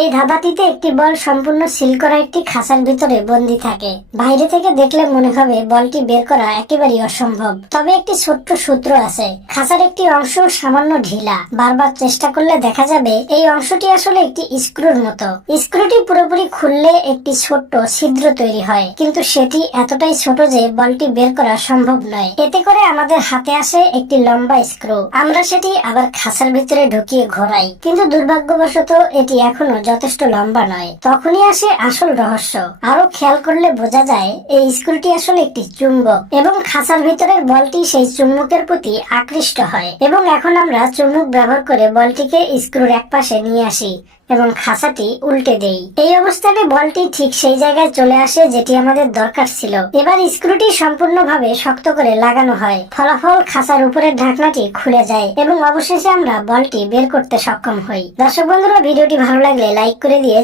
এই ধাঁধাটিতে একটি বল সম্পূর্ণ সিল করা একটি খাঁচার ভিতরে বন্দী থাকে। বাইরে থেকে দেখলে মনে হবে বলটি বের করা একেবারেই অসম্ভব, তবে একটি ছোট্ট সূত্র আছে। খাঁচার একটি অংশ সামান্য ঢিলা, বারবার চেষ্টা করলে দেখা যাবে এই অংশটি আসলে একটি স্ক্রুর মতো। স্ক্রুটি পুরোপুরি খুললে একটি ছোট্ট ছিদ্র তৈরি হয়, কিন্তু সেটি এতটাই ছোট যে বলটি বের করা সম্ভব নয়। এতে করে আমাদের হাতে আসে একটি লম্বা স্ক্রু, আমরা সেটি আবার খাঁচার ভিতরে ঢুকিয়ে ঘোরাই, কিন্তু দুর্ভাগ্যবশত এটি এখনো যথেষ্ট লম্বা নয়। তখনই আসে আসল রহস্য। আরো খেয়াল করলে বোঝা যায় এই স্ক্রুটি আসলে একটি চুম্বক, এবং খাঁচার ভিতরের বলটি সেই চুম্বকের প্রতি আকৃষ্ট হয়। এবং এখন আমরা চুম্বক ব্যবহার করে বলটিকে স্ক্রুর এক পাশে নিয়ে আসি এবং খাঁচাটি উল্টে দেই। এই অবস্থানে বলটি ঠিক সেই জায়গায় চলে আসে যেটি আমাদের দরকার ছিল। এবার স্ক্রুটি সম্পূর্ণভাবে শক্ত করে লাগানো হয়। ফলাফল, খাঁচার উপরের ঢাকনাটি খুলে যায় এবং অবশেষে আমরা বলটি বের করতে সক্ষম হই। দর্শক বন্ধুরা, ভিডিওটি ভালো লাগলে লাইক করে দিয়ে